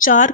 4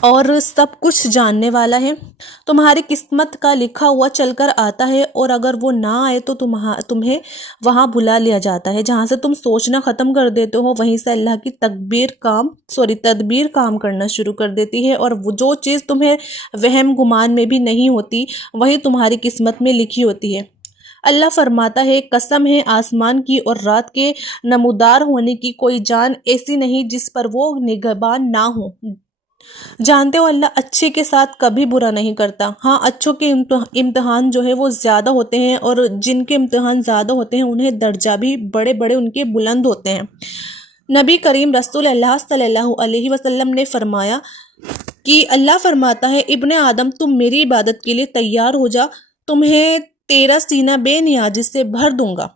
اور سب کچھ جاننے والا ہے۔ تمہاری قسمت کا لکھا ہوا چل کر آتا ہے، اور اگر وہ نہ آئے تو تمہیں وہاں بلا لیا جاتا ہے جہاں سے تم سوچنا ختم کر دیتے ہو، وہیں سے اللہ کی تدبیر کام کرنا شروع کر دیتی ہے، اور جو چیز تمہیں وہم گمان میں بھی نہیں ہوتی وہی تمہاری قسمت میں لکھی ہوتی ہے۔ اللہ فرماتا ہے، قسم ہے آسمان کی اور رات کے نمودار ہونے کی، کوئی جان ایسی نہیں جس پر وہ نگہبان نہ ہو۔ جانتے ہو اللہ اچھے کے ساتھ کبھی برا نہیں کرتا۔ ہاں، اچھوں کے امتحان جو ہے وہ زیادہ ہوتے ہیں، اور جن کے امتحان زیادہ ہوتے ہیں انہیں درجہ بھی بڑے بڑے ان کے بلند ہوتے ہیں۔ نبی کریم رسول اللہ صلی اللہ علیہ وسلم نے فرمایا کہ اللہ فرماتا ہے، ابن آدم تم میری عبادت کے لیے تیار ہو جا، تمہیں تیرا سینہ بے نیازی سے بھر دوں گا۔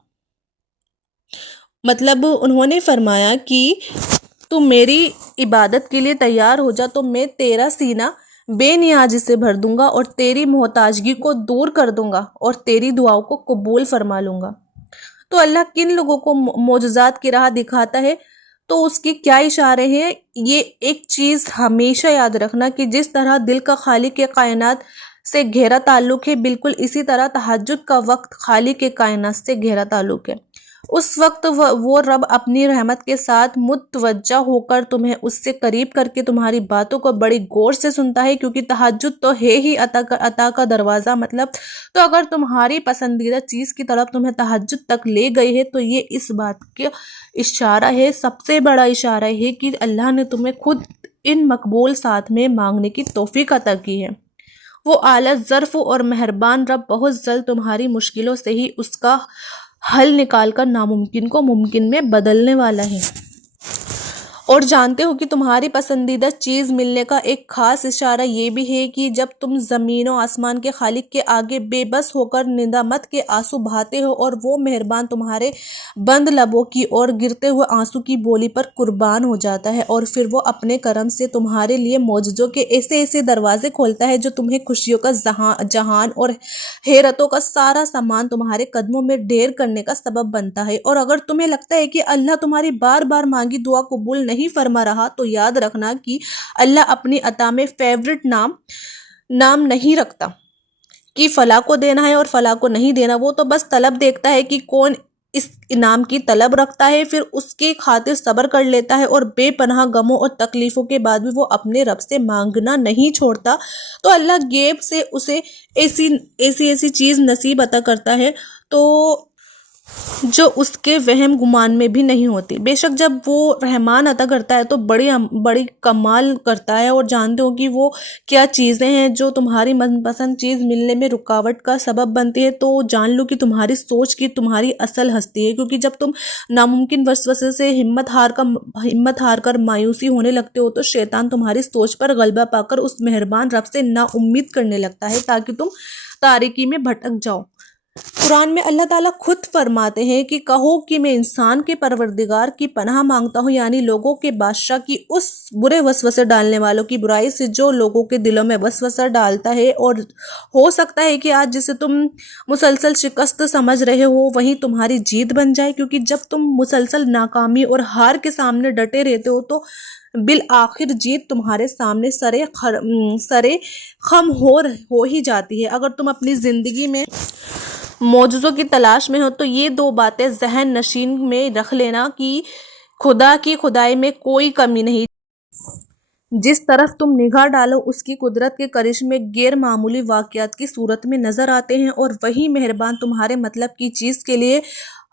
مطلب انہوں نے فرمایا کہ تم میری عبادت کے لیے تیار ہو جا تو میں تیرا سینہ بے نیازی سے بھر دوں گا، اور تیری محتاجگی کو دور کر دوں گا، اور تیری دعاؤں کو قبول فرما لوں گا۔ تو اللہ کن لوگوں کو معجزات کی راہ دکھاتا ہے تو اس کے کیا اشارے ہیں، یہ ایک چیز ہمیشہ یاد رکھنا کہ جس طرح دل کا خالق کے کائنات سے گہرا تعلق ہے، بالکل اسی طرح تہجد کا وقت خالق کے کائنات سے گہرا تعلق ہے۔ اس وقت وہ رب اپنی رحمت کے ساتھ متوجہ ہو کر تمہیں اس سے قریب کر کے تمہاری باتوں کو بڑی غور سے سنتا ہے، کیونکہ تہجد تو ہے ہی عطا کا دروازہ۔ مطلب تو اگر تمہاری پسندیدہ چیز کی طرف تمہیں تہجد تک لے گئی ہے تو یہ اس بات کا اشارہ ہے، سب سے بڑا اشارہ ہے کہ اللہ نے تمہیں خود ان مقبول ساتھ میں مانگنے کی توفیق عطا کی ہے۔ وہ اعلیٰ ظرف اور مہربان رب بہت جلد تمہاری مشکلوں سے ہی اس کا حل نکال کر ناممکن کو ممکن میں بدلنے والا ہے۔ اور جانتے ہو کہ تمہاری پسندیدہ چیز ملنے کا ایک خاص اشارہ یہ بھی ہے کہ جب تم زمین و آسمان کے خالق کے آگے بے بس ہو کر ندامت کے آنسو بہاتے ہو، اور وہ مہربان تمہارے بند لبوں کی اور گرتے ہوئے آنسو کی بولی پر قربان ہو جاتا ہے، اور پھر وہ اپنے کرم سے تمہارے لیے معجزوں کے ایسے دروازے کھولتا ہے جو تمہیں خوشیوں کا جہان اور حیرتوں کا سارا سامان تمہارے قدموں میں ڈھیر کرنے کا سبب بنتا ہے۔ اور اگر تمہیں لگتا ہے کہ اللہ تمہاری بار بار مانگی دعا قبول نہیں فرما رہا تو یاد رکھنا کہ اللہ اپنی عطا میں فیورٹ نام نہیں رکھتا کہ فلاں کو دینا ہے اور فلاں کو نہیں دینا۔ وہ تو بس طلب دیکھتا ہے کہ کون اس انعام کی طلب رکھتا ہے، پھر اس کی خاطر صبر کر لیتا ہے، اور بے پناہ غموں اور تکلیفوں کے بعد بھی وہ اپنے رب سے مانگنا نہیں چھوڑتا، تو اللہ غیب سے اسے ایسی چیز نصیب عطا کرتا ہے تو جو اس کے وہم گمان میں بھی نہیں ہوتی۔ بے شک جب وہ رحمان عطا کرتا ہے تو بڑی کمال کرتا ہے، اور جانتے ہو کہ وہ کیا چیزیں ہیں جو تمہاری من پسند چیز ملنے میں رکاوٹ کا سبب بنتی ہے، تو جان لو کہ تمہاری سوچ کی تمہاری اصل ہستی ہے، کیونکہ جب تم ناممکن وسوسے سے ہمت ہار کر مایوسی ہونے لگتے ہو تو شیطان تمہاری سوچ پر غلبہ پا کر اس مہربان رب سے نا امید کرنے لگتا ہے تاکہ تم تاریکی میں بھٹک جاؤ۔ قرآن میں اللہ تعالیٰ خود فرماتے ہیں کہ کہو کہ میں انسان کے پروردگار کی پناہ مانگتا ہوں، یعنی لوگوں کے بادشاہ کی اس برے وسوسے ڈالنے والوں کی برائی سے جو لوگوں کے دلوں میں وسوسہ ڈالتا ہے، اور ہو سکتا ہے کہ آج جسے تم مسلسل شکست سمجھ رہے ہو وہی تمہاری جیت بن جائے، کیونکہ جب تم مسلسل ناکامی اور ہار کے سامنے ڈٹے رہتے ہو تو بالآخر جیت تمہارے سامنے سرے خم ہو ہی جاتی ہے۔ اگر تم اپنی زندگی میں معجزوں کی تلاش میں ہو تو یہ دو باتیں ذہن نشین میں رکھ لینا کہ خدا کی خدائی میں کوئی کمی نہیں۔ جس طرف تم نگاہ ڈالو اس کی قدرت کے کرشمے غیر معمولی واقعات کی صورت میں نظر آتے ہیں، اور وہی مہربان تمہارے مطلب کی چیز کے لیے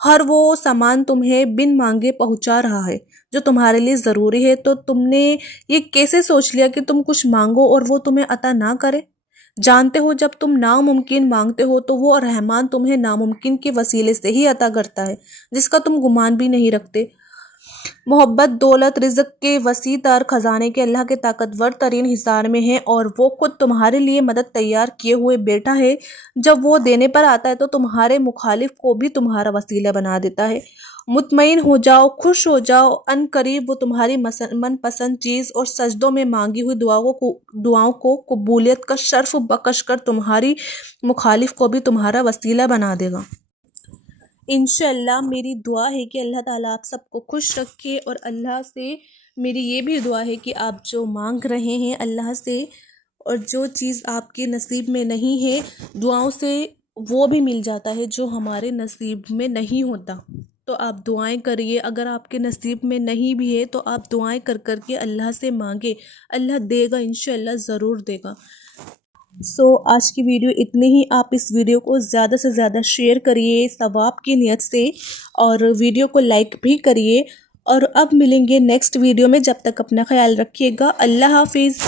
ہر وہ سامان تمہیں بن مانگے پہنچا رہا ہے جو تمہارے لیے ضروری ہے۔ تو تم نے یہ کیسے سوچ لیا کہ تم کچھ مانگو اور وہ تمہیں عطا نہ کرے؟ جانتے ہو جب تم ناممکن مانگتے ہو تو وہ رحمان تمہیں ناممکن کے وسیلے سے ہی عطا کرتا ہے جس کا تم گمان بھی نہیں رکھتے۔ محبت، دولت، رزق کے وسیع تر خزانے کے اللہ کے طاقتور ترین حصار میں ہے، اور وہ خود تمہارے لیے مدد تیار کیے ہوئے بیٹھا ہے۔ جب وہ دینے پر آتا ہے تو تمہارے مخالف کو بھی تمہارا وسیلہ بنا دیتا ہے۔ مطمئن ہو جاؤ، خوش ہو جاؤ، ان قریب وہ تمہاری من پسند چیز اور سجدوں میں مانگی ہوئی دعاؤں کو قبولیت کا شرف بخش کر تمہاری مخالف کو بھی تمہارا وسیلہ بنا دے گا۔ انشاءاللہ میری دعا ہے کہ اللہ تعالیٰ آپ سب کو خوش رکھے، اور اللہ سے میری یہ بھی دعا ہے کہ آپ جو مانگ رہے ہیں اللہ سے، اور جو چیز آپ کے نصیب میں نہیں ہے، دعاؤں سے وہ بھی مل جاتا ہے جو ہمارے نصیب میں نہیں ہوتا۔ تو آپ دعائیں کریے، اگر آپ کے نصیب میں نہیں بھی ہے تو آپ دعائیں کر کر کے اللہ سے مانگے، اللہ دے گا، انشاءاللہ ضرور دے گا۔ آج کی ویڈیو اتنی ہی۔ آپ اس ویڈیو کو زیادہ سے زیادہ شیئر کریے ثواب کی نیت سے، اور ویڈیو کو لائک بھی کریے، اور اب ملیں گے نیکسٹ ویڈیو میں۔ جب تک اپنا خیال رکھیے گا۔ اللہ حافظ۔